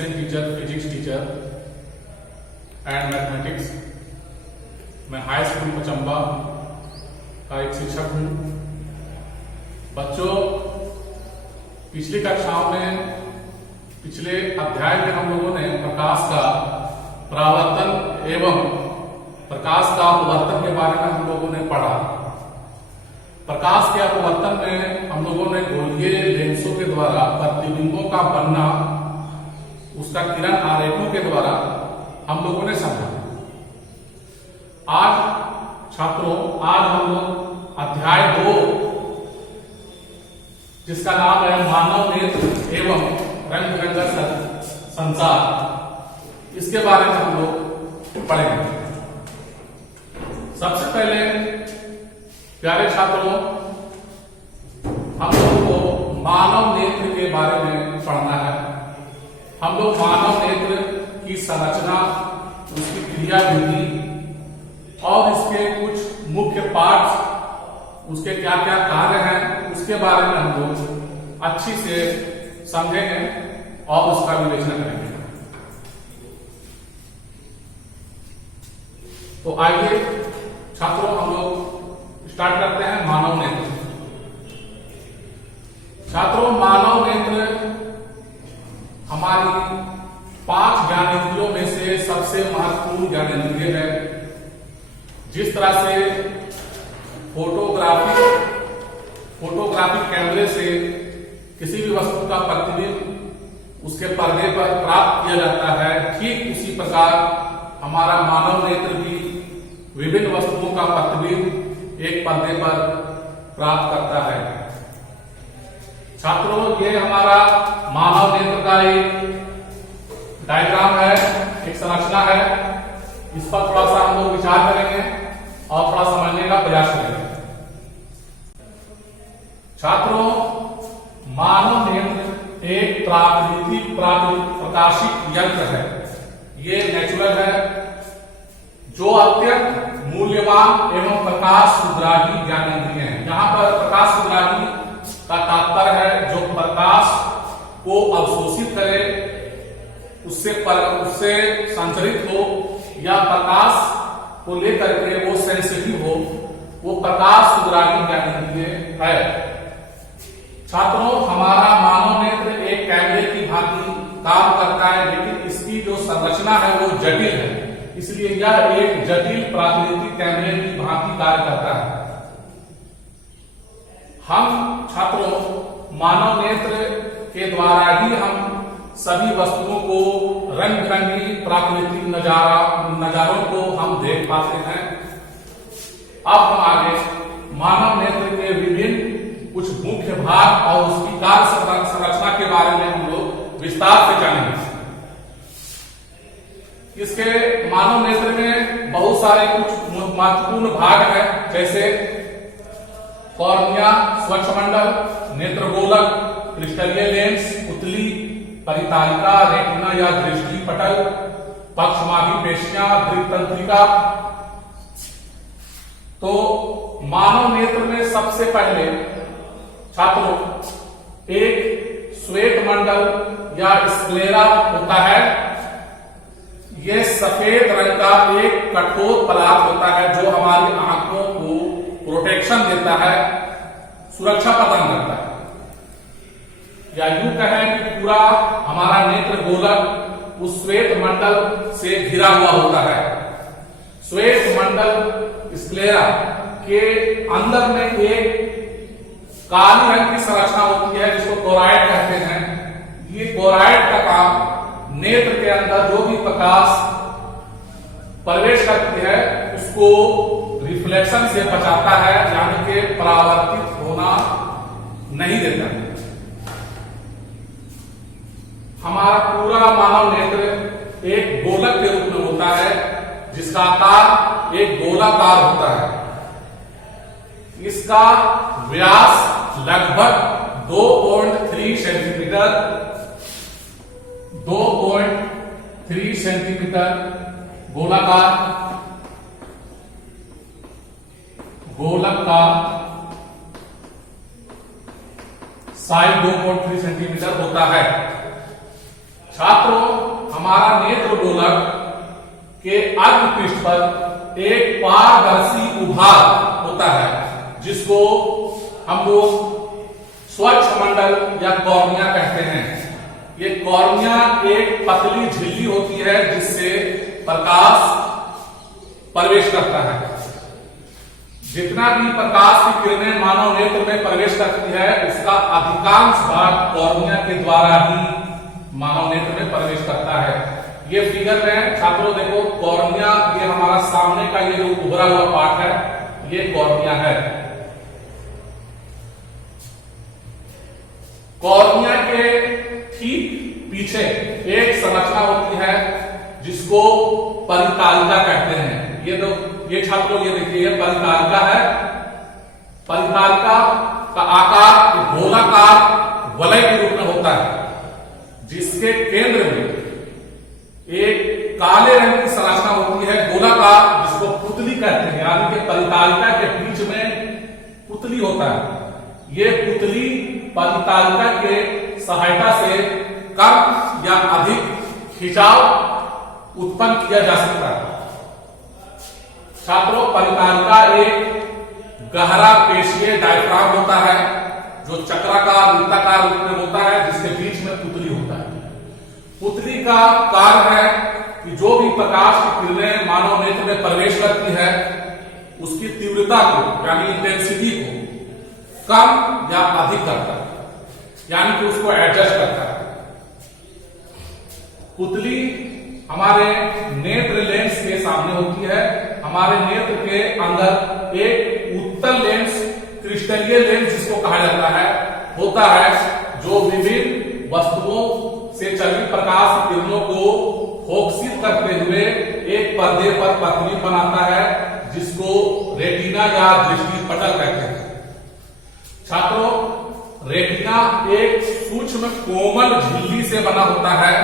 Assistant teacher physics teacher and mathematics. मैं high school Pachamba का एक शिक्षक हूँ। बच्चों, पिछली कक्षाओं में, पिछले अध्याय में हम लोगों ने प्रकाश का परावर्तन एवं प्रकाश का अपवर्तन के बारे में हम लोगों ने पढ़ा। प्रकाश के अपवर्तन में हम लोगों ने गोलीय लेंसों के द्वारा प्रतिबिंबों का बनना, उसका किरण आरेखों के द्वारा हम लोगों ने समझा। आज छात्रों, आज हम लोग अध्याय 2 जिसका नाम है मानव नेत्र एवं रंग बिरंगा संसार, इसके बारे में हम लोग पढ़ेंगे। सबसे पहले प्यारे छात्रों, हम लोगों को मानव नेत्र के बारे में पढ़ना है। हम लोग मानव नेत्र की संरचना, उसकी क्रियाविधि और इसके कुछ मुख्य पार्ट्स, उसके क्या क्या कार्य हैं, उसके बारे में हम लोग अच्छी से समझेंगे और उसका विवेचना करेंगे। तो आइए छात्रों, हम लोग स्टार्ट करते हैं मानव नेत्र। छात्रों, मानव नेत्र हमारी 5 ज्ञानेंद्रियों में से सबसे महत्वपूर्ण ज्ञानेंद्रिय है। जिस तरह से फोटोग्राफिक कैमरे से किसी भी वस्तु का प्रतिबिंब उसके पर्दे पर प्राप्त किया जाता है, ठीक उसी प्रकार हमारा मानव नेत्र भी विभिन्न वस्तुओं का प्रतिबिंब एक पर्दे पर प्राप्त करता है। छात्रों, ये हमारा मानव नेत्र का एक डायग्राम है, एक संरचना है। इस पर थोड़ा सा हम लोग विचार करेंगे और थोड़ा समझने का प्रयास करेंगे। छात्रों, मानव नेत्र एक प्राकृतिक प्रकाशिक यंत्र है। ये नेचुरल है, जो अत्यंत मूल्यवान एवं प्रकाश सुग्राही ज्ञानेंद्रिय है। यहाँ पर प्रकाश सुग्राही का तात्पर्य है जो प्रकाश को अवशोषित करे, उससे संचरित हो, या प्रकाश को लेकर के वो सेंसिटिव हो, वो प्रकाश सुग्राही ज्ञानेंद्रिय है। छात्रों, हमारा मानव नेत्र एक कैमरे की भांति काम करता है, लेकिन इसकी जो संरचना है वो जटिल है, इसलिए यह एक जटिल प्राकृतिक कैमरे की भांति कार्य करता है। हम छात्रों, मानव नेत्र के द्वारा ही हम सभी वस्तुओं को, रंग बिरंगी प्राकृतिक नजारों को हम देख पाते हैं। अब हम आगे मानव नेत्र के विभिन्न कुछ मुख्य भाग और उसकी कार्य संरचना के बारे में हम लोग विस्तार से जानेंगे। इसके मानव नेत्र में बहुत सारे कुछ महत्वपूर्ण भाग हैं, जैसे कॉर्निया, स्वच्छमंडल, नेत्रगोलक, क्रिस्टलीय लेंस, पुतली, परितारिका, रेटिना या दृष्टि पटल, पक्षमाही पेशियां, दृक्तंत्रिका। तो मानव नेत्र में सबसे पहले छात्रों एक श्वेत मंडल या स्क्लेरा होता है। यह सफेद रंग का एक कठोर पदार्थ होता है जो हमारी आंखों को प्रोटेक्शन देता है, सुरक्षा प्रदान करता है। या यूं कहें कि पूरा हमारा नेत्र गोलक उस श्वेत मंडल से घिरा हुआ होता है। श्वेत मंडल स्क्लेरा के अंदर में एक काली रंग की संरचना होती है जिसको कोराइड कहते हैं। ये कोराइड का काम नेत्र के अंदर जो भी प्रकाश प्रवेश करती है उसको रिफ्लेक्शन से बचाता है, यानी कि परावर्तित होना नहीं देता है। हमारा पूरा मानव नेत्र एक गोलक के रूप में होता है, जिसका आकार एक गोलाकार होता है। इसका व्यास लगभग 2.3 सेंटीमीटर 2.3 सेंटीमीटर गोलाकार गोलक का साइज 2.3 सेंटीमीटर होता है। छात्रों, हमारा नेत्र गोलक के अग्र पृष्ठ पर एक पारदर्शी उभार होता है जिसको हम लोग स्वच्छ मंडल या कॉर्निया कहते हैं। ये कॉर्निया एक पतली झिल्ली होती है जिससे प्रकाश प्रवेश करता है। जितना भी प्रकाश की किरणें मानव नेत्र में प्रवेश करती है उसका अधिकांश भाग कॉर्निया के द्वारा ही मानव नेत्र में प्रवेश करता है। ये फिगर में छात्रों देखो, कॉर्निया ये हमारा सामने का ये जो उभरा हुआ पार्ट है ये कॉर्निया है। कॉर्निया के ठीक पीछे एक संरचना होती है जिसको परितालिका कहते हैं। ये छात्रों ये देखिए, ये परितालिका है। परितालिका का आकार गोलाकार वलय के रूप में होता है जिसके केंद्र में एक काले रंग की संरचना होती है गोलाकार, जिसको पुतली कहते हैं। यानी कि परितालिका के बीच में पुतली होता है। ये पुतली परितालिका के सहायता से कम या अधिक खिंचाव उत्पन्न किया जा सकता है। छात्रों, परितालिका एक गहरा पेशीय डायफ्राम होता है जो चक्राकार वृत्ताकार रूप में होता है जिसके बीच में पुतली होता है। पुतली का कार्य है कि जो भी प्रकाश की किरणें मानव नेत्र में प्रवेश करती है उसकी तीव्रता को यानी इंटेंसिटी को कम या अधिक करता है, यानी कि उसको एडजस्ट करता है। पुतली हमारे नेत्र लेंस के सामने होती है। हमारे नेत्र के अंदर एक उत्तल लेंस, क्रिस्टलीय लेंस जिसको कहा जाता है, होता है जो विभिन्न वस्तुओं से चली प्रकाश की किरणों को फोकसित करते हुए एक पर्दे पर प्रतिबिंब बनाता है जिसको रेटिना या दृष्टि पटल कहते हैं। छात्रों, रेटिना एक सूक्ष्म कोमल झिल्ली से बना होता है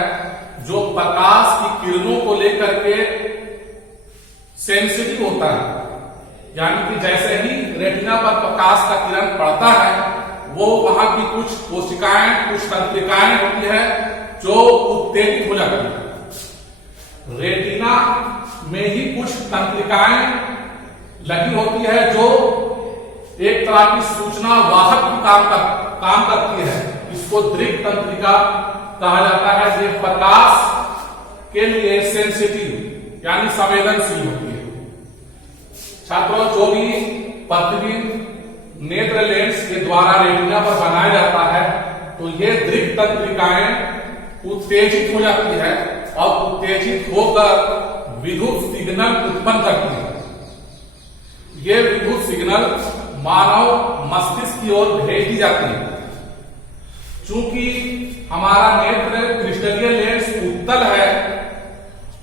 जो प्रकाश की किरणों को लेकर के सेंसिटिव होता है। यानी कि जैसे ही रेटिना पर प्रकाश का किरण पड़ता है वो वहां की कुछ कोशिकाएं, कुछ तंत्रिकाएं होती है जो उत्तेजित हो जाती है। रेटिना में ही कुछ तंत्रिकाएं लगी होती है जो एक तरह की सूचना वाहक की काम करती है। इसको दृक् तंत्रिका कहा जाता है। ये प्रकाश के लिए सेंसिटिव यानी संवेदनशील होती है। छात्रों, जो भी प्रतिबिंब नेत्र लेंस के द्वारा रेटिना पर बनाया जाता है तो ये दृक् तंत्रिकाएं उत्तेजित हो जाती है और उत्तेजित होकर विद्युत सिग्नल उत्पन्न करती है। ये विद्युत सिग्नल मानव मस्तिष्क की ओर भेज दी जाती है। चूंकि हमारा नेत्र क्रिस्टलीय लेंस उत्तल है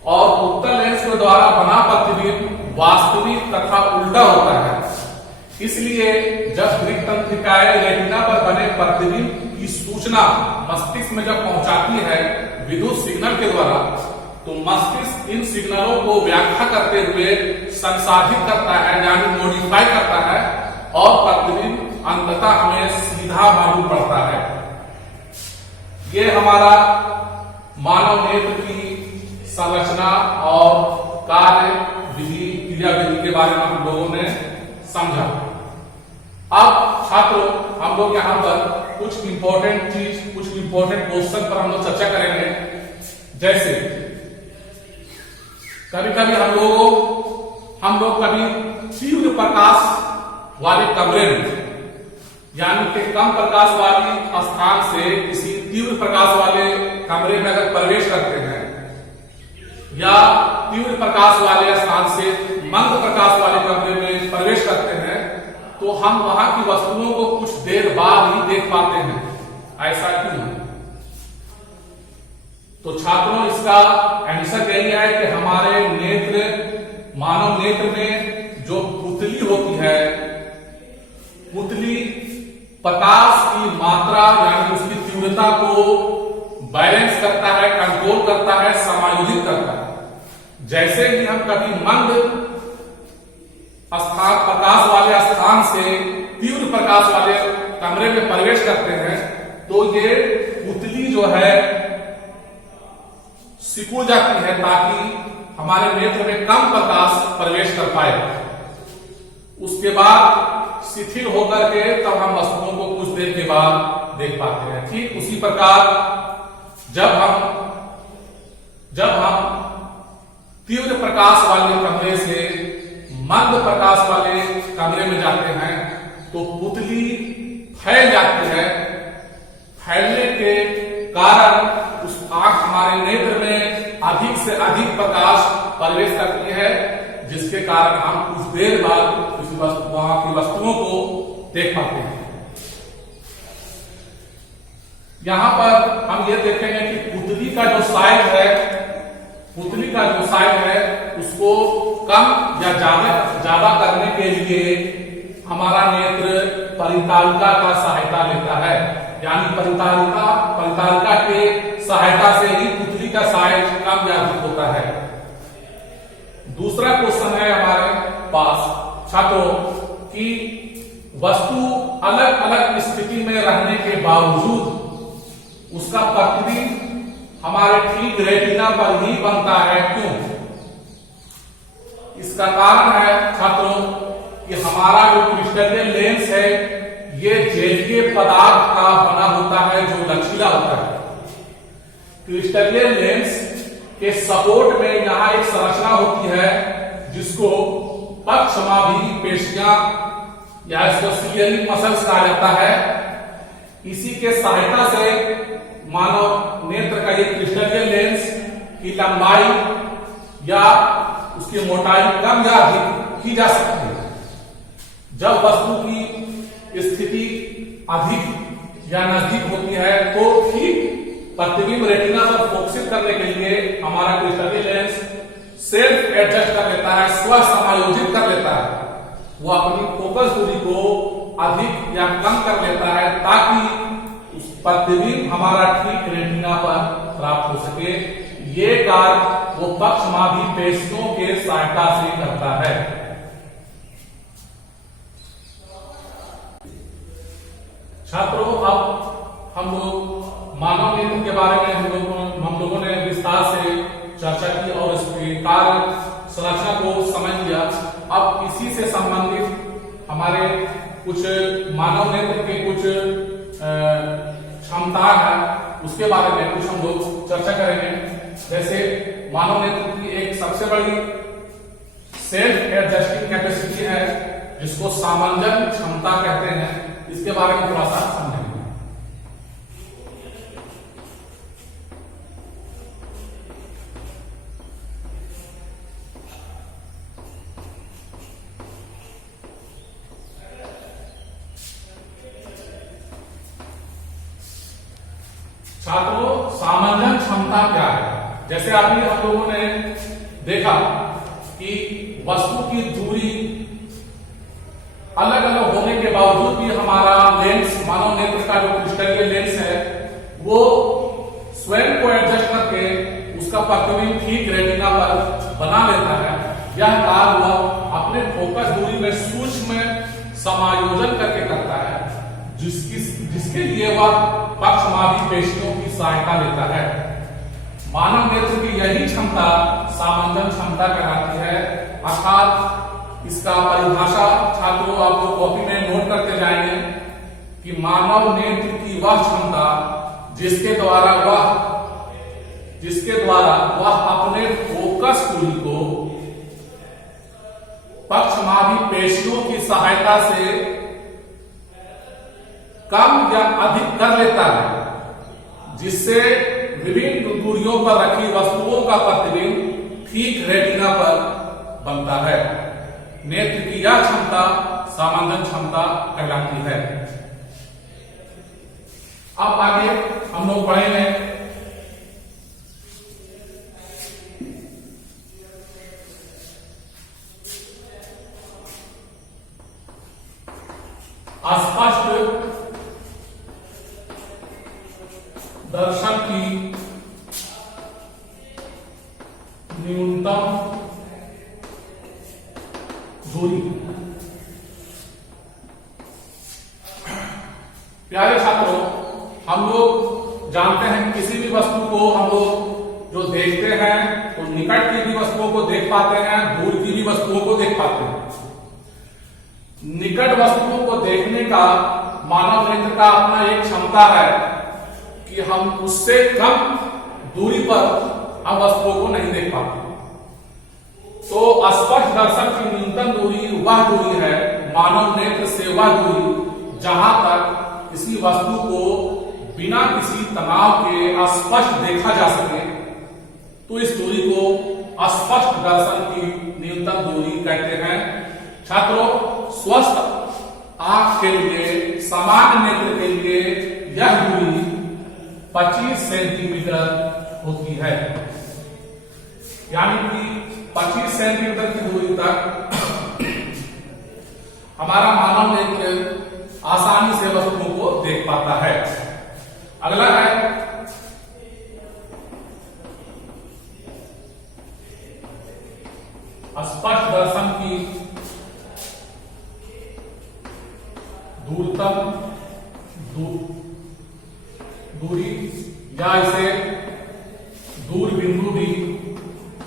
और उत्तल लेंस के द्वारा बना प्रतिबिंब वास्तविक तथा उल्टा होता है, इसलिए जब दृक् तंत्रिकाएं रेटिना पर बने प्रतिबिंब की सूचना मस्तिष्क में जब पहुंचाती है विद्युत सिग्नल के द्वारा, तो मस्तिष्क इन सिग्नलों को व्याख्या करते हुए संसाधित करता है यानी मॉडिफाई करता है और प्रतिबिंब अंततः हमें सीधा मालूम पड़ता है। ये हमारा मानव नेत्र की संरचना और कार्य विधि, क्रिया विधि के बारे में हम लोगों ने समझा। अब छात्रों, हम लोग यहाँ पर कुछ इंपॉर्टेंट चीज, कुछ इंपॉर्टेंट क्वेश्चन पर हम लोग चर्चा करेंगे। जैसे कभी कभी हम लोग कभी तीव्र प्रकाश वाले कमरे में यानी कि कम प्रकाश वाली स्थान से किसी तीव्र प्रकाश वाले कमरे में अगर प्रवेश करते हैं या तीव्र प्रकाश वाले स्थान से मंद प्रकाश वाले कमरे में प्रवेश करते हैं तो हम वहां की वस्तुओं को कुछ देर बाद ही देख पाते हैं। ऐसा क्यों है? तो छात्रों, इसका आंसर यही है कि हमारे नेत्र, मानव नेत्र में जो पुतली होती है, पुतली प्रकाश की मात्रा यानी उसकी तीव्रता को बैलेंस करता है, कंट्रोल करता है, समायोजित करता है। जैसे ही हम कभी मंद स्थान, प्रकाश वाले स्थान से तीव्र प्रकाश वाले कमरे में प्रवेश करते हैं तो ये पुतली जो है सिकुड़ जाती है ताकि हमारे नेत्र में कम प्रकाश प्रवेश कर पाए। उसके बाद शिथिल होकर के तब हम वस्तुओं को कुछ देर के बाद देख पाते हैं। ठीक उसी प्रकार जब हम तीव्र प्रकाश वाले कमरे से मंद प्रकाश वाले कमरे में जाते हैं तो पुतली फैल जाती है। फैलने के कारण उस आंख हमारे नेत्र में अधिक से अधिक प्रकाश प्रवेश करती है, जिसके कारण हम कुछ देर बाद वहां की वस्तुओं को देख पाते हैं। यहां पर हम ये देखेंगे कि पुतली का जो साइज है उसको कम या ज्यादा करने के लिए हमारा नेत्र परितालिका का सहायता लेता है। यानी परितालिका के सहायता से ही पुतली का साइज कम या अधिक होता है। दूसरा क्वेश्चन है हमारे पास छात्रों कि वस्तु अलग अलग स्थिति में रहने के बावजूद उसका प्रतिबिंब हमारे ठीक रेटिना पर ही बनता है, क्यों? इसका कारण है छात्रों कि हमारा जो क्रिस्टलीय लेंस है ये जेलीय पदार्थ का बना होता है जो लचीला होता है। क्रिस्टलीय लेंस के सपोर्ट में यहां एक संरचना होती है जिसको पक्षमाभी पेशियां या इसको सिलियरी मसल्स कहा जाता है। इसी के सहायता से मानव नेत्र का ये क्रिस्टलीय लेंस की लंबाई या उसकी मोटाई कम या अधिक की जा सकती है। जब वस्तु की स्थिति अधिक या नजदीक होती है तो ठीक प्रतिबिंब रेटिना पर फोकसित करने के लिए हमारा क्रिस्टलीय लेंस सेल्फ एडजस्ट कर लेता है, स्व समायोजित कर लेता है। वो अपनी फोकस दूरी को अधिक या कम कर लेता है ताकि उस प्रतिबिंब हमारा ठीक रेटिना पर प्राप्त हो सके। ये कार्य वो पक्षमाभी पेशियों के सहायता से करता है। छात्रों, अब हम लोग मानव नेत्र के बारे में हम लोगों ने विस्तार से चर्चा की और इसके कार्य संरचना को समझ लिया। अब इसी से संबंधित हमारे कुछ मानव नेत्र के कुछ क्षमता है, उसके बारे में कुछ हम लोग चर्चा करेंगे। जैसे मानव नेत्र की एक सबसे बड़ी सेल्फ एडजस्टिंग कैपेसिटी है जिसको सामंजन क्षमता कहते हैं। इसके बारे में थोड़ा सा समझेंगे। छात्रों, सामंजन क्षमता क्या है? जैसे अभी हम लोगों ने देखा कि वस्तु की दूरी अलग अलग होने के बावजूद भी हमारा लेंस, मानव नेत्र का जो क्रिस्टलीय लेंस है, वो स्वयं को एडजस्ट करके उसका प्रतिबिंब ठीक रेटिना पर बना लेता है। यह कार्य वह अपने फोकस दूरी में सूक्ष्म समायोजन करके करता है, जिसके लिए वह पक्षमाभी पेशियों की सहायता लेता है। मानव नेत्र की यही क्षमता सामंजन क्षमता कहलाती है। अर्थात इसका परिभाषा छात्रों आप लोग कॉपी में नोट करते जाएंगे कि मानव नेत्र की वह क्षमता जिसके द्वारा वह अपने फोकस दूरी को पक्षमाभी पेशियों की सहायता से कम या अधिक कर लेता है, जिससे विभिन्न दूरियों पर रखी वस्तुओं का प्रतिबिंब ठीक रेटिना पर बनता है। नेत्र की यह क्षमता सामंजन क्षमता कहलाती है। अब आगे हम लोग पढ़ेंगे अस्पष्ट दर्शन की न्यूनतम दूरी। प्यारे छात्रों, हम लोग जानते हैं किसी भी वस्तु को हम लोग जो देखते हैं तो निकट की भी वस्तुओं को देख पाते हैं, दूर की भी वस्तुओं को देख पाते हैं। निकट वस्तुओं को देखने का मानव नेत्र का अपना एक क्षमता है कि हम उससे कम दूरी पर हम वस्तुओं को नहीं देख पाते। तो स्पष्ट दर्शन की न्यूनतम दूरी वह दूरी है, मानव नेत्र से वह दूरी जहां तक किसी वस्तु को बिना किसी तनाव के स्पष्ट देखा जा सके, तो इस दूरी को स्पष्ट दर्शन की न्यूनतम दूरी कहते हैं। छात्रों, स्वस्थ आंख के लिए, सामान्य नेत्र के लिए यह दूरी 25 सेंटीमीटर होती है, यानी कि 25 सेंटीमीटर की दूरी तक हमारा मानव नेत्र आसानी से वस्तुओं को देख पाता है। अगला है स्पष्ट दर्शन की दूरतम दूरी या इसे दूर बिंदु भी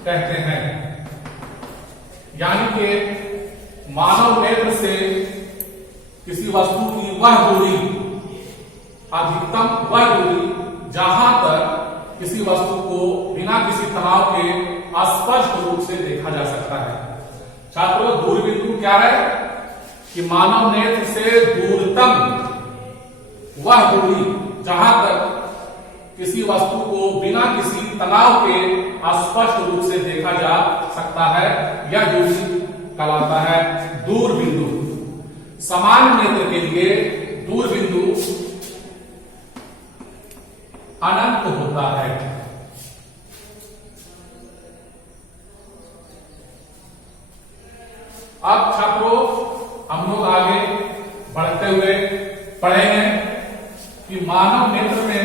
कहते हैं, यानी कि मानव नेत्र से किसी वस्तु की वह दूरी, अधिकतम वह दूरी जहां तक किसी वस्तु को बिना किसी तनाव के स्पष्ट रूप से देखा जा सकता है। छात्रों, दूर बिंदु क्या है कि मानव नेत्र से दूरतम वह दूरी जहां तक किसी वस्तु को बिना किसी तनाव के स्पष्ट रूप से देखा जा सकता है, यह दूरी कहलाता है दूर बिंदु। सामान्य नेत्र के लिए दूर बिंदु अनंत होता है। अब छात्रों, हम लोग आगे बढ़ते हुए पढ़ेंगे कि मानव नेत्र में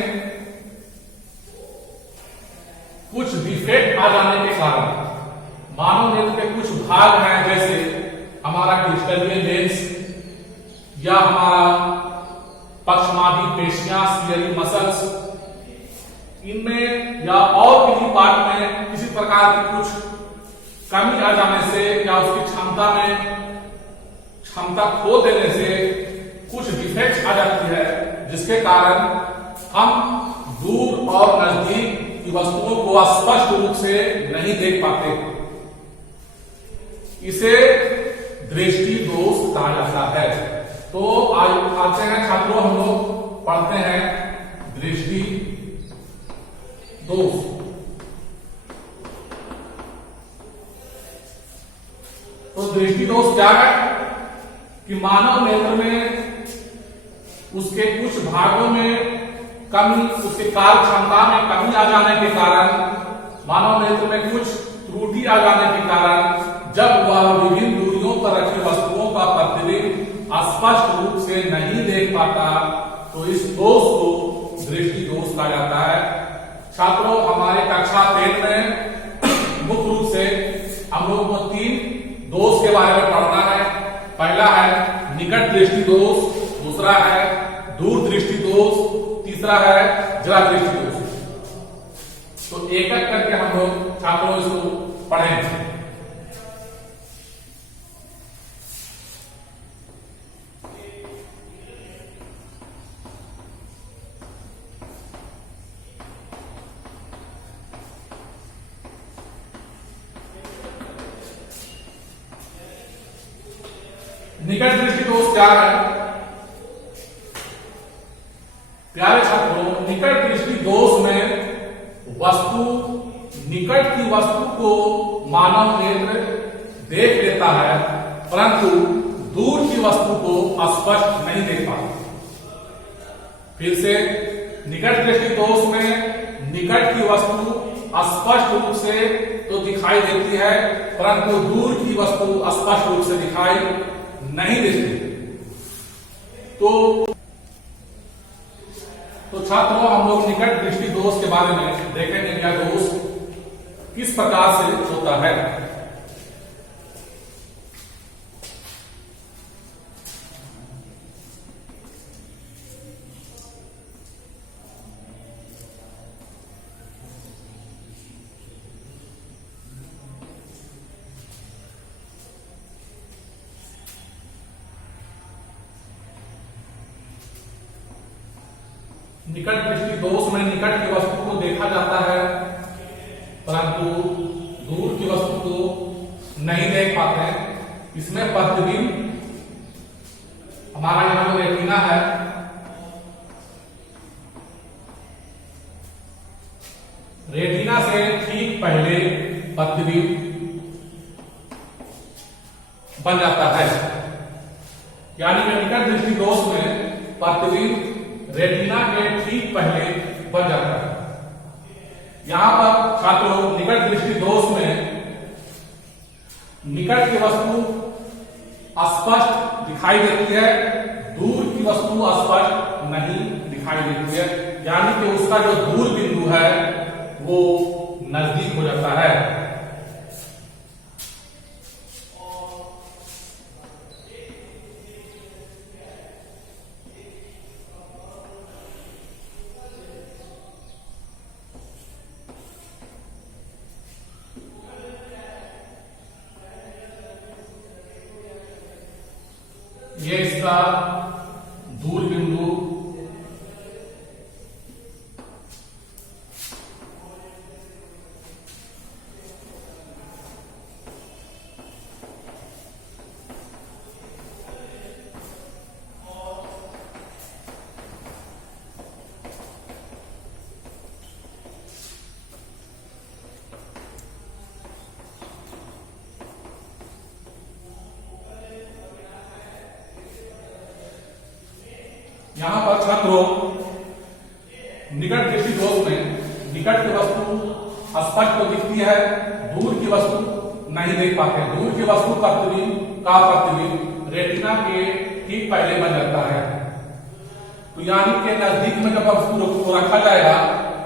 कुछ डिफेक्ट आ जाने के कारण मानव नेत्र के कुछ भाग हैं, जैसे हमारा क्रिस्टलीय लेंस या हमारा पक्षमादी पेशियां, सियरी मसल्स, इनमें या और किसी पार्ट में किसी प्रकार की कुछ कमी आ जाने से या उसकी क्षमता खो देने से कुछ डिफेक्ट आ जाती है, जिसके कारण हम दूर और नजदीक की वस्तुओं को स्पष्ट रूप से नहीं देख पाते। इसे दृष्टि दोष कहा जाता है। तो आते हैं छात्रों, हम लोग पढ़ते हैं दृष्टि दोष। तो दृष्टि दोष क्या है कि मानव नेत्र में उसके कुछ भागों में कमी, उसके कार्य क्षमता में कमी आ जाने के कारण, मानव नेत्र में कुछ त्रुटि आ जाने के कारण जब वह विभिन्न दूरियों पर रखी वस्तुओं का प्रतिबिंब स्पष्ट रूप से नहीं देख पाता, तो इस दोष को दृष्टि दोष कहा जाता है। छात्रों, हमारे कक्षा 13 में मुख्य रूप से हम लोगों को 3 दोष के बारे में पढ़ना है। पहला है निकट दृष्टि दोष, दूसरा है दूर दृष्टि दोष, तीसरा है जरा दृष्टि दोष। तो एक एक करके हम लोग छात्रों इसको पढ़ेंगे। निकट दृष्टि दोष क्या है? प्यारे छात्रों, निकट दृष्टि दोष में निकट की वस्तु को मानव नेत्र देख लेता है, परंतु दूर की वस्तु को स्पष्ट नहीं देख पाता। फिर से, निकट दृष्टि दोष में निकट की वस्तु स्पष्ट रूप से तो दिखाई देती है, परंतु दूर की वस्तु स्पष्ट रूप से दिखाई नहीं देती। तो छात्रों, हम लोग निकट दृष्टि दोष के बारे में देखेंगे कि यह दोष किस प्रकार से होता है। निकट दृष्टि दोष में निकट की वस्तु को देखा जाता है, परंतु दूर की वस्तु को नहीं देख पाते हैं। इसमें प्रतिबिंब हमारा यहां जो रेटिना है, रेटिना से ठीक पहले प्रतिबिंब बन जाता है, यानी कि निकट दृष्टि दोष में प्रतिबिंब रेटिना के ठीक पहले बन जाता है। यहां पर छात्रों निकट दृष्टि दोष में निकट की वस्तु स्पष्ट दिखाई देती है, दूर की वस्तु स्पष्ट नहीं दिखाई देती है, यानी कि उसका जो दूर बिंदु है वो नजदीक हो जाता है। ये इसका दूर बिंदु यहां पर छात्रों निकट दृष्टि दोष में निकट की वस्तु स्पष्ट तो दिखती है, दूर की वस्तु नहीं देख पाते। दूर की वस्तु प्रतिबिंब रेटिना के ठीक पहले बन जाता है। तो यानी कि नजदीक में जब वस्तु को रखा जाएगा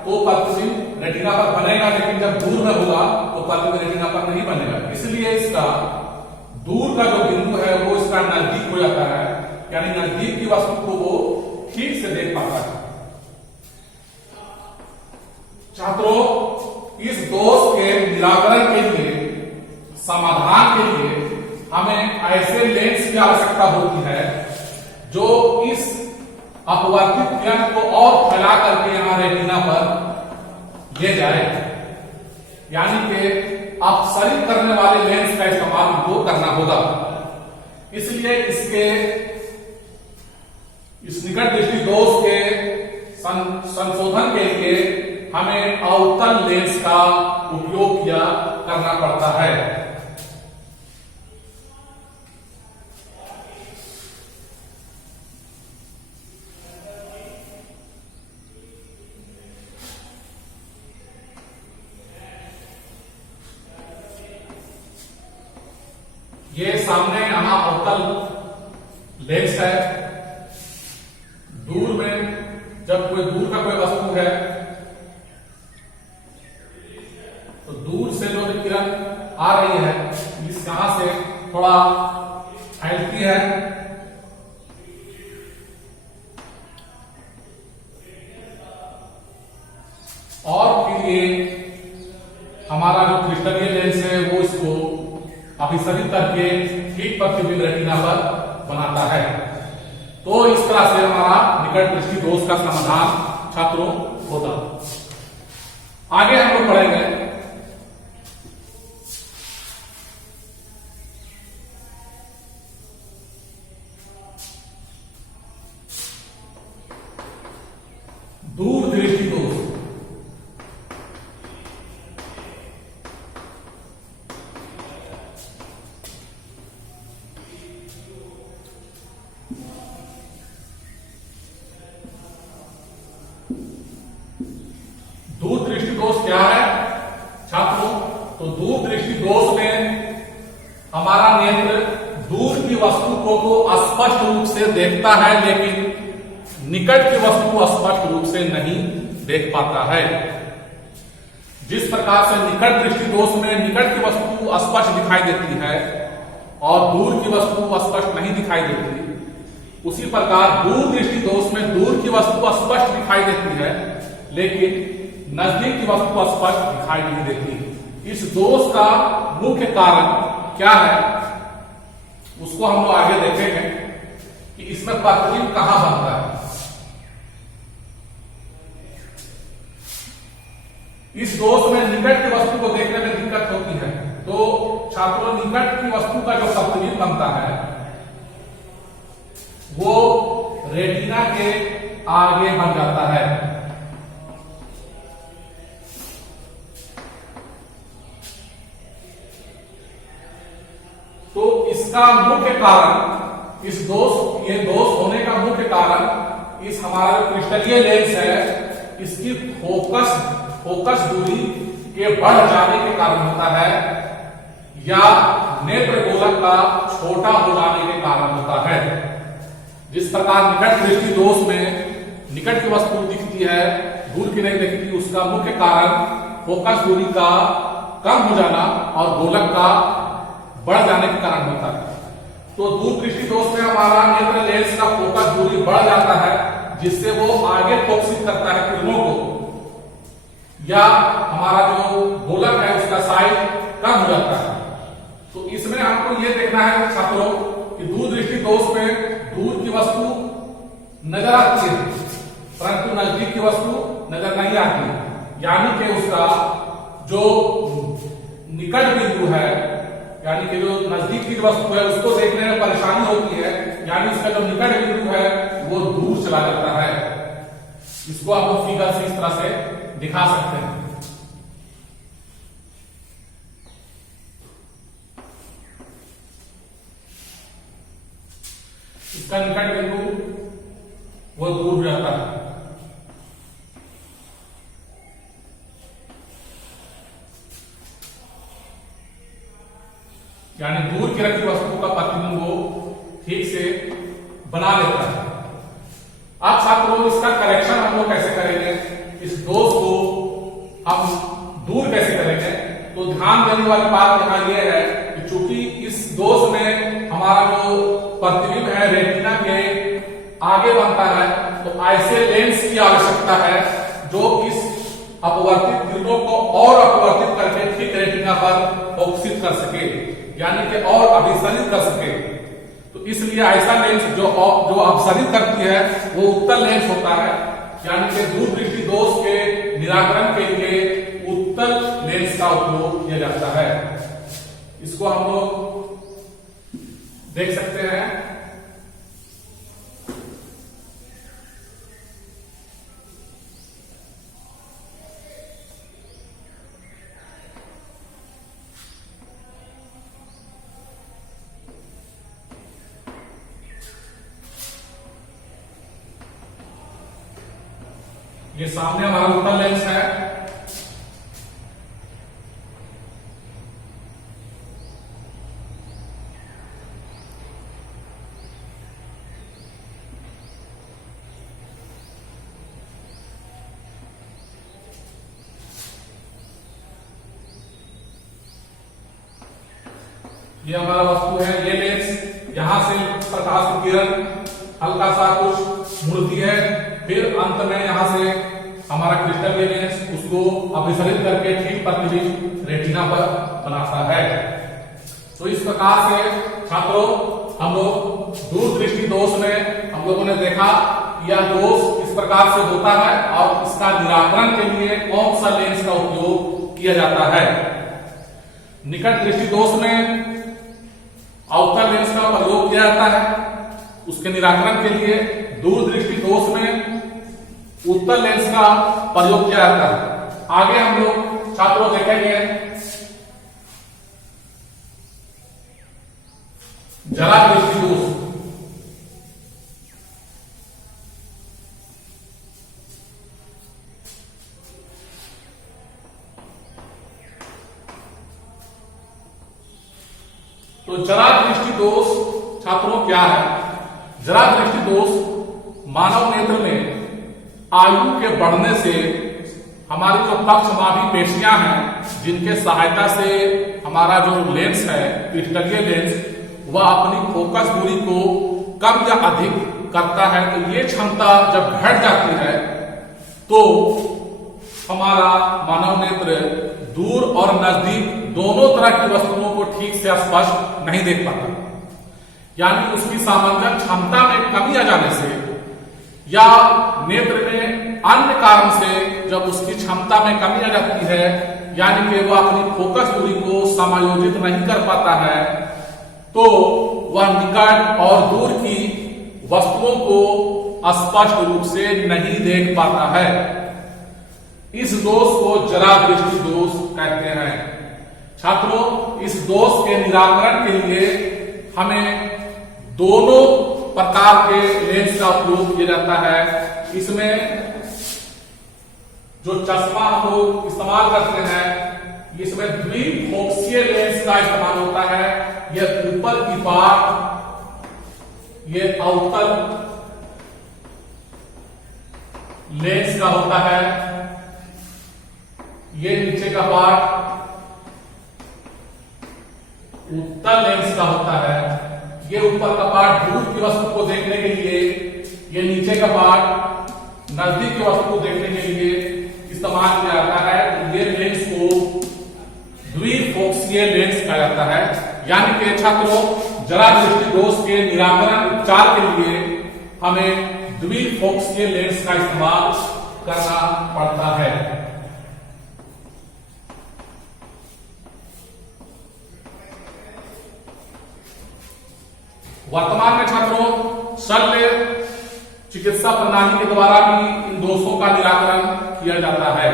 तो प्रतिबिंब रेटिना पर बनेगा, लेकिन जब दूर में होगा तो प्रतिबिंब रेटिना पर नहीं बनेगा। इसलिए इसका दूर का जो बिंदु है वो इसका नजदीक हो जाता है, यानी नजदीक की वस्तु को वो ठीक से देख पाता है। छात्रों, इस दोष के निराकरण के लिए, समाधान के लिए हमें ऐसे लेंस की आवश्यकता होती है जो इस अपवर्तित किरण को और फैला करके यहां रेटिना पर ले जाए, यानी कि अपसरित करने वाले लेंस का इस्तेमाल हमको करना होगा। इसलिए इस निकट दृष्टि दोष के संशोधन के लिए हमें अवतल लेंस का उपयोग किया करना पड़ता है। ये सामने यहां अवतल लेंस है। दूर में जब कोई दूर का कोई वस्तु है तो दूर से जो किरण आ रही है इस यहां से थोड़ा फैलती है, और फिर ये हमारा जो क्रिस्टलीय लेंस है वो इसको अभिसरित करके ठीक प्रतिबिंब रेटिना पर बनाता है। तो इस तरह से हमारा निकट दृष्टि दोष का समाधान छात्रों होता। आगे हम लोग पढ़ेंगे दूर दृष्टि दोष। दूर दृष्टि दोष क्या है छात्रों? तो दूर दृष्टि दोष में हमारा नेत्र दूर की वस्तु को तो स्पष्ट रूप से देखता है, लेकिन निकट की वस्तु को स्पष्ट रूप से नहीं देख पाता है। जिस प्रकार से निकट दृष्टि दोष में निकट की वस्तु स्पष्ट दिखाई देती है और दूर की वस्तु स्पष्ट नहीं दिखाई देती, उसी प्रकार दूर दृष्टि दोष में दूर की वस्तु स्पष्ट दिखाई देती है लेकिन नजदीक की वस्तु स्पष्ट दिखाई नहीं देती। इस दोष का मुख्य कारण क्या है उसको हम लोग आगे देखेंगे कि इसमें प्रतिबिंब कहां बनता है। इस दोष में निकट की वस्तु को देखने में दिक्कत होती है, तो छात्रों निकट की वस्तु का जो प्रतिबिंब बनता है वो रेटिना के आगे बन जाता है। तो इसका मुख्य कारण, इस दोष, ये दोष होने का मुख्य कारण इस हमारा क्रिस्टलीय लेंस है, इसकी फोकस दूरी के बढ़ जाने के कारण होता है या नेत्र गोलक का छोटा हो जाने के कारण होता है। जिस प्रकार निकट दृष्टि दोष में निकट की वस्तु दिखती है, दूर की नहीं दिखती, उसका मुख्य कारण फोकस दूरी का कम हो जाना और गोलक का बढ़ जाने के कारण होता है। तो दूर दृष्टि दोष में हमारा नेत्र लेंस का फोकस दूरी बढ़ जाता है, जिससे वो आगे फोकसित करता है किरणों को, या हमारा जो गोलक है उसका साइज कम हो जाता है। तो इसमें आपको ये देखना है छात्रों कि दूर दृष्टि दोष में दूर की वस्तु नजर आती है परंतु नजदीक की वस्तु नजर नहीं आती, यानी कि उसका जो निकट बिंदु है, यानी कि जो नजदीक की वस्तु है उसको देखने में परेशानी होती है, यानी उसका जो निकट बिंदु है वो दूर चला जाता है। इसको आप लोग फिगर से इस तरह से दिखा सकते हैं। इसका निकट बिंदु वो दूर हो जाता है। यानी दूर की रखी वस्तु का प्रतिबिंब वो ठीक से बना लेता है। अब छात्रों इसका करेक्शन हम लोग कैसे करेंगे, इस दोष को हम दूर कैसे करेंगे, तो ध्यान देने वाली बात यहां यह है कि चूंकि इस दोष में हमारा जो प्रतिबिंब है रेटिना के आगे बनता है, तो ऐसे लेंस की आवश्यकता है जो इस अपवर्तित किरणों को और अपवर्तित करके ठीक रेटिना पर फोकसित कर सके, यानी कि और अभिसरित कर सके। तो इसलिए ऐसा लेंस जो अपसरित करती है वो उत्तल लेंस होता है, यानी कि दूर दृष्टि दोष के निराकरण के लिए उत्तल लेंस का उपयोग किया जाता है। इसको हम लोग देख सकते हैं। ये सामने हमारा उत्तल लेंस है, ये हमारा वस्तु है, ये लेंस यहां से प्रकाश की किरण हल्का सा कुछ मुड़ती है, फिर अंत में यहां से हमारा क्रिस्टल लेंस उसको अभिसरित करके ठीक प्रतिबिंब रेटिना पर बनाता है। तो इस प्रकार से छात्रों हम लोग दूर दृष्टि दोष में हम लोगों ने देखा यह दोष इस प्रकार से होता है और इसका निराकरण के लिए कौन सा लेंस का उपयोग किया जाता है। निकट दृष्टि दोष में अवतल लेंस का प्रयोग किया जाता है, उसके निराकरण के लिए दूर दृष्टि दोष में उत्तल लेंस का प्रयोग किया जाता है। आगे हम लोग छात्रों देखेंगे जला दृष्टि दोष। तो जरा दृष्टि दोष छात्रों क्या है? जरा दृष्टि दोष मानव नेत्र में आयु के बढ़ने से हमारी जो पक्षमापी पेशियां हैं जिनके सहायता से हमारा जो लेंस है क्रिस्टलीय लेंस वह अपनी फोकस दूरी को कम या अधिक करता है। तो ये क्षमता जब घट जाती है तो हमारा मानव नेत्र दूर और नजदीक दोनों तरह की वस्तुओं को ठीक से स्पष्ट नहीं देख पाता, यानी उसकी सामान्य क्षमता में कमी आ जाने से या नेत्र में अन्य कारण से जब उसकी क्षमता में कमी आ जाती है, यानी कि वह अपनी फोकस दूरी को समायोजित नहीं कर पाता है, तो वह निकट और दूर की वस्तुओं को स्पष्ट रूप से नहीं देख पाता है। इस दोष को जरा दृष्टि दोष कहते हैं। छात्रों, इस दोष के निराकरण के लिए हमें दोनों प्रकार के लेंस का उपयोग किया जाता है। इसमें जो चश्मा हम लोग इस्तेमाल करते हैं, इसमें द्विफोक्सीय लेंस का इस्तेमाल होता है। यह ऊपर की पार्ट, ये अवतल लेंस का होता है, ये नीचे का पार्ट उत्तल लेंस का होता है। ये ऊपर का पार्ट दूर की वस्तु को देखने के लिए, ये नीचे का पार्ट नजदीक की वस्तु को देखने के लिए इस्तेमाल किया जाता है। ये लेंस को द्विफोक्सीय लेंस कहा जाता है। यानी कि छात्रों, जरा दृष्टि दोष के निराकरण उपचार के लिए हमें द्विफोक्सीय लेंस का इस्तेमाल करना पड़ता है। वर्तमान में छात्रों, शल्य चिकित्सा प्रणाली के द्वारा भी इन दोषों का निराकरण किया जाता है।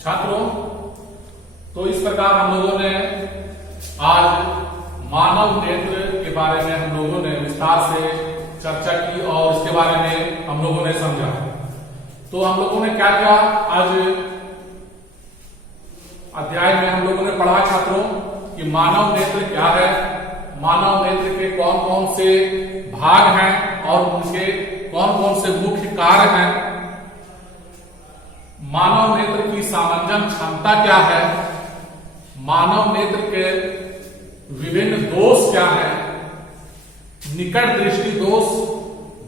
छात्रों, तो इस प्रकार हम लोगों ने आज मानव नेत्र के बारे में हम लोगों ने विस्तार से चर्चा की और इसके बारे में हम लोगों ने समझा। तो हम लोगों ने क्या किया, आज अध्याय में हम लोगों ने पढ़ा छात्रों कि मानव नेत्र क्या है, मानव नेत्र के कौन कौन से भाग हैं और उनके कौन कौन से मुख्य कार्य हैं, मानव नेत्र की सामंजन क्षमता क्या है, मानव नेत्र के विभिन्न दोष क्या हैं, निकट दृष्टि दोष,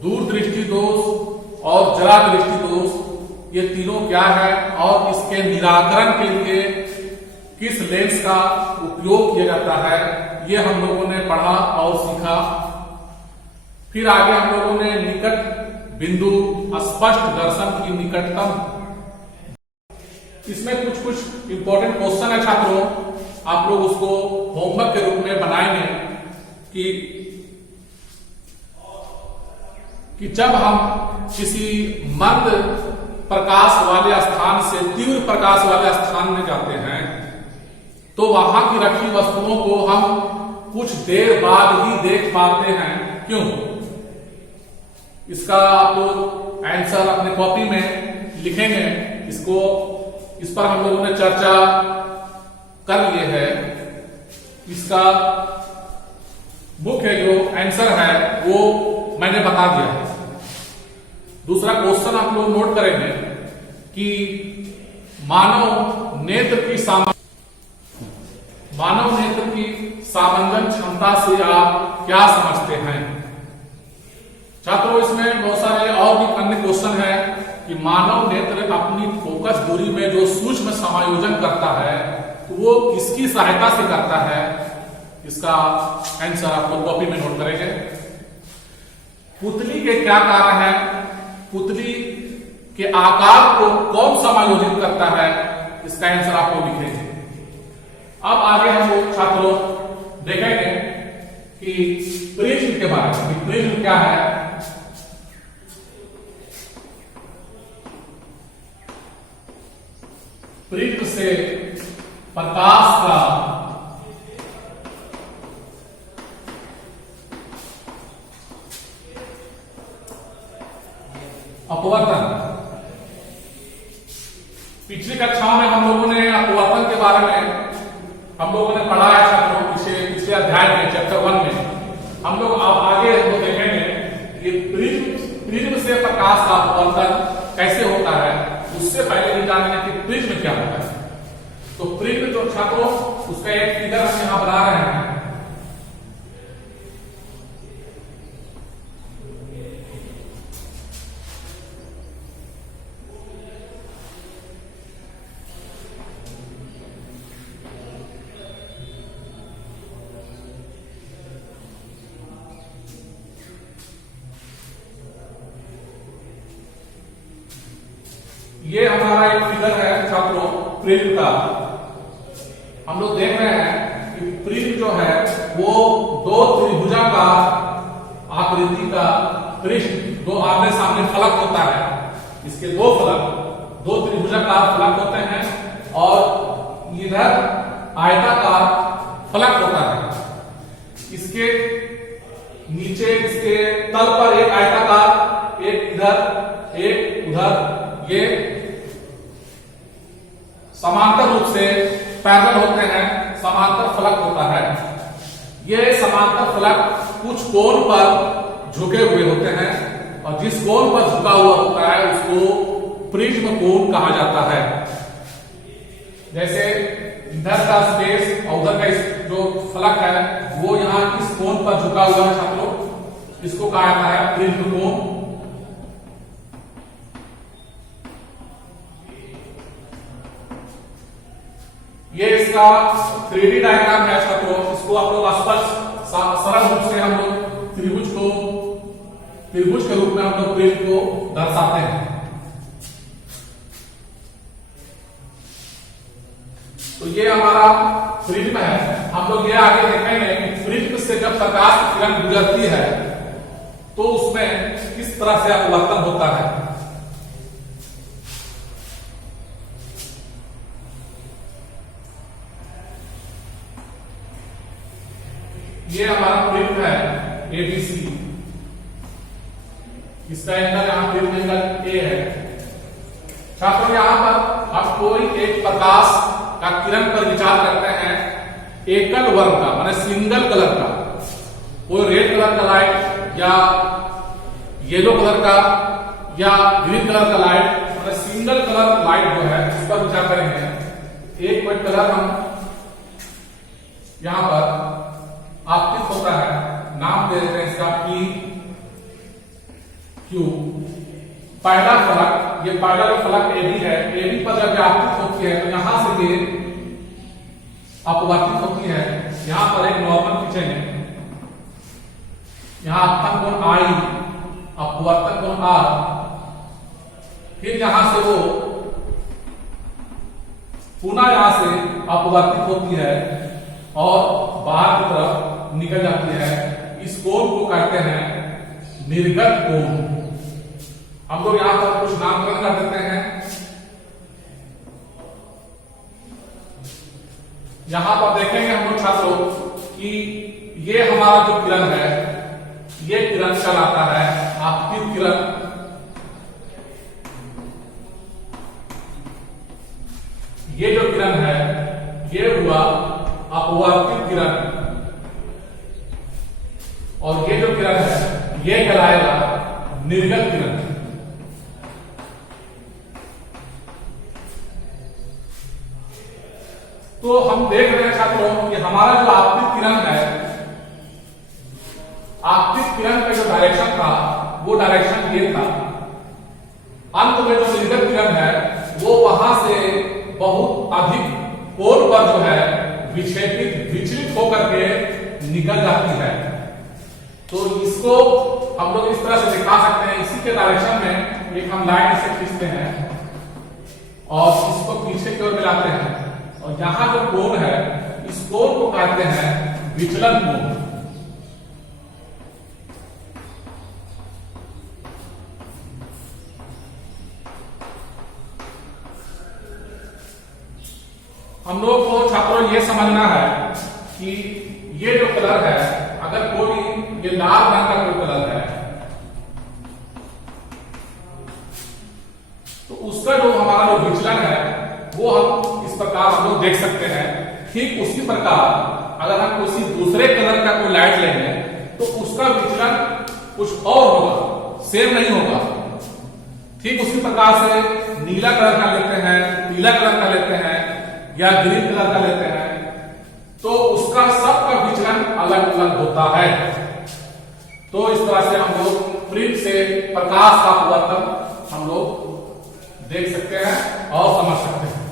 दूर दृष्टि दोष और जरा दृष्टि दोष, ये तीनों क्या है और इसके निराकरण के लिए किस लेंस का उपयोग किया जाता है, ये हम लोगों ने पढ़ा और सीखा। फिर आगे हम लोगों ने निकट बिंदु, स्पष्ट दर्शन की निकटतम, इसमें कुछ कुछ इंपॉर्टेंट क्वेश्चन है छात्रों, आप लोग उसको होमवर्क के रूप में बनाएंगे कि जब हम किसी मंद प्रकाश वाले स्थान से तीव्र प्रकाश वाले स्थान में जाते हैं, तो वहां की रखी वस्तुओं को हम कुछ देर बाद ही देख पाते हैं। क्यों? इसका आप लोग आंसर अपने कॉपी में लिखेंगे। इस पर हम लोगों ने चर्चा कर लिए है। इसका मुख्य जो आंसर है वो मैंने बता दिया है। दूसरा क्वेश्चन आप लोग नोट करेंगे कि मानव नेत्र की सामंजन क्षमता से आप क्या समझते हैं? छात्रों, इसमें बहुत सारे और भी अन्य क्वेश्चन है कि मानव नेत्र अपनी फोकस दूरी में जो सूक्ष्म समायोजन करता है तो वो किसकी सहायता से करता है? इसका आंसर आप लोग कॉपी में नोट करेंगे। पुतली के क्या कारण है? पुतली के आकार को कौन समायोजित करता है? इसका आंसर आप लोग लिखेंगे। अब आगे हम लोग छात्रों देखेंगे कि प्रिज्म के बारे में। प्रिज्म क्या है? प्रिज्म से प्रकाश का अपवर्तन। पिछली कक्षाओं में हम लोगों ने अपवर्तन के बारे में हम लोगों ने पढ़ा है छात्रों। पिछले अध्याय में चैप्टर 1 में हम लोग अब आगे हम देखेंगे कि प्रिज्म से प्रकाश का अपवर्तन कैसे होता है। उससे पहले भी जानेंगे कि प्रिज्म क्या होता है। तो प्रिज्म जो छात्रों, उसका एक फिगर हम यहां बना रहे हैं। ये हमारा एक फिगर है छात्रों प्रिज्म का। हम लोग देख रहे हैं कि प्रिज्म जो है वो दो त्रिभुजाकार आकृति का पृष्ठ, दो आमने सामने फलक होता है। इसके दो फलक, दो त्रिभुजाकार फलक होते हैं और इधर आयताकार फलक होता है। इसके नीचे इसके तल पर एक आयताकार, एक इधर एक उधर, ये समांतर रूप से पैरेलल होते हैं, समांतर फलक होता है। ये समांतर फलक कुछ कोण पर झुके हुए होते हैं और जिस कोण पर झुका हुआ होता है उसको प्रिज्म कोण कहा जाता है। जैसे इधर का स्पेस और उधर का जो फलक है वो यहाँ इस कोण पर झुका हुआ है छात्रों, इसको कहा जाता है प्रिज्म कोण। ये इसका 3D डायग्राम है छात्रों। इसको आप लोग स्पष्ट सरल रूप से हम लोग त्रिभुज के रूप में हम लोग प्रिज्म को दर्शाते हैं। तो ये हमारा प्रिज्म है। हम लोग ये आगे देखेंगे कि प्रिज्म से जब प्रकाश की किरण गुजरती है तो उसमें किस तरह से अपवर्तन होता है। ये हमारा प्रिज्म है ABC। इसका एंगल यहां प्रिज्म एंगल A है। छात्रों यहां पर हम कोई एक प्रकाश का किरण पर विचार करते हैं एकल वर्ग का, माने सिंगल कलर का, कोई रेड कलर का लाइट या येलो कलर का या ग्रीन कलर का लाइट, माने सिंगल कलर लाइट जो है उस पर विचार करेंगे। एक कोई कलर हम यहां पर आपतित होता है, नाम दे देते हैं इसका P Q। पहला फलक, ये पहला जो फलक AB है, AB पर जब आपतित होती है तो यहां से ये अपवर्तित होती है। यहां पर एक नॉर्मल खींचेंगे, यहां आपतन कोण I, अपवर्तन कोण R, फिर यहां से वो पुनः यहां से अपवर्तित होती है और बाहर की तरफ निकल जाती है। इस कोण को कहते हैं निर्गत कोण। हम लोग यहां पर कुछ नामकरण कर देते हैं। यहां पर देखेंगे हम लोग छात्रों कि ये हमारा जो किरण है ये किरण कहलाता है आपतित किरण। ये जो किरण है ये हुआ अपवर्तित किरण और ये जो किरण है ये कहलाएगा निर्गत किरण। तो हम देख रहे हैं छात्रों कि हमारा जो आपतित किरण है, आपतित किरण का जो डायरेक्शन था वो डायरेक्शन ये था। अंत में जो निर्गत किरण है वो वहां से बहुत अधिक कोण पर जो है विचलित होकर के निकल जाती है। तो इसको हम लोग इस तरह से दिखा सकते हैं। इसी के डायरेक्शन में एक हम लाइन से खींचते हैं और इसको पीछे की ओर मिलाते हैं और यहां जो कोण है इस कोण को कहते हैं विचलन कोण। हम लोग को छात्रों ये समझना है कि ये जो कलर है, अगर कोई ये लाल रंग का कोई कलर है तो उसका जो हमारा जो विचलन है वो हम इस प्रकार हम लोग देख सकते हैं। ठीक उसी प्रकार अगर हम किसी दूसरे कलर का कोई लाइट लेंगे तो उसका विचलन कुछ और होगा, सेम नहीं होगा। ठीक उसी प्रकार से नीला कलर का लेते हैं, पीला कलर का लेते हैं या ग्रीन कलर का लेते हैं तो उसका सबका विचलन अलग अलग होता है। तो इस तरह से हम लोग प्रिज्म से प्रकाश का अपवर्तन हम लोग देख सकते हैं और समझ सकते हैं।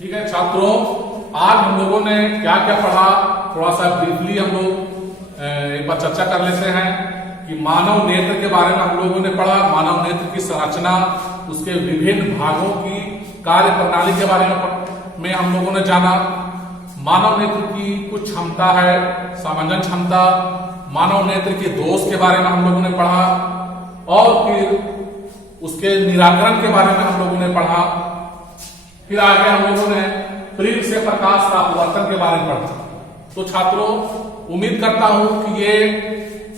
ठीक है छात्रों, आज हम लोगों ने क्या क्या पढ़ा थोड़ा सा ब्रीफली हम लोग एक पर चर्चा कर लेते हैं कि मानव नेत्र के बारे में हम लोगों ने पढ़ा, मानव नेत्र की संरचना, उसके विभिन्न भागों की कार्य प्रणाली के बारे में हम लोगों ने जाना। मानव नेत्र की कुछ क्षमता है, सामंजन क्षमता, मानव नेत्र के दोष के बारे में हम लोगों ने पढ़ा और फिर उसके निराकरण के बारे में हम लोगों ने पढ़ा। फिर आगे हम लोगों ने प्रिज्म से प्रकाश का अपवर्तन के बारे में पढ़ा। तो छात्रों, उम्मीद करता हूं कि ये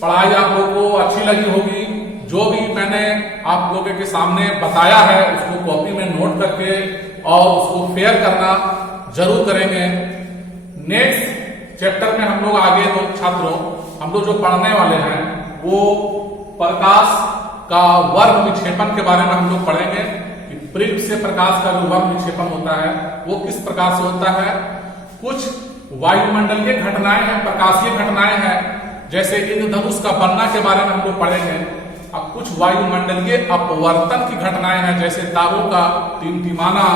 पढ़ाई आप लोगों को अच्छी लगी होगी। जो भी मैंने आप लोगों के सामने बताया है उसको कॉपी में नोट करके और उसको फेयर करना जरूर करेंगे। नेक्स्ट चैप्टर में हम लोग आगे तो छात्रों हम लोग जो पढ़ने वाले हैं वो प्रकाश का वर्ग विक्षेपण के बारे में हम लोग पढ़ेंगे कि प्रिज्म से प्रकाश का जो वर्ग विक्षेपण होता है वो किस प्रकार से होता है। कुछ वायुमंडलीय घटनाएं हैं, प्रकाशीय घटनाएं हैं, जैसे इंद्रधनुष का बनना के बारे में हम लोग पढ़ेंगे। अब कुछ वायुमंडलीय अपवर्तन की घटनाएं हैं, जैसे तारों का टिमटिमाना,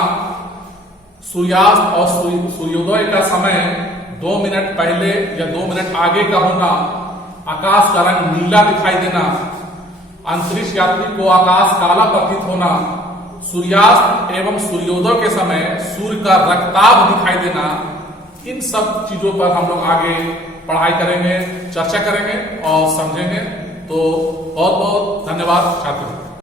सूर्यास्त और सूर्योदय का समय 2 मिनट पहले या 2 मिनट आगे का होना, आकाश का रंग नीला दिखाई देना, अंतरिक्ष यात्री को आकाश काला प्रतीत होना, सूर्यास्त एवं सूर्योदय के समय सूर्य का रक्ताभ दिखाई देना, इन सब चीजों पर हम लोग आगे पढ़ाई करेंगे, चर्चा करेंगे और समझेंगे। तो बहुत बहुत धन्यवाद छात्रों।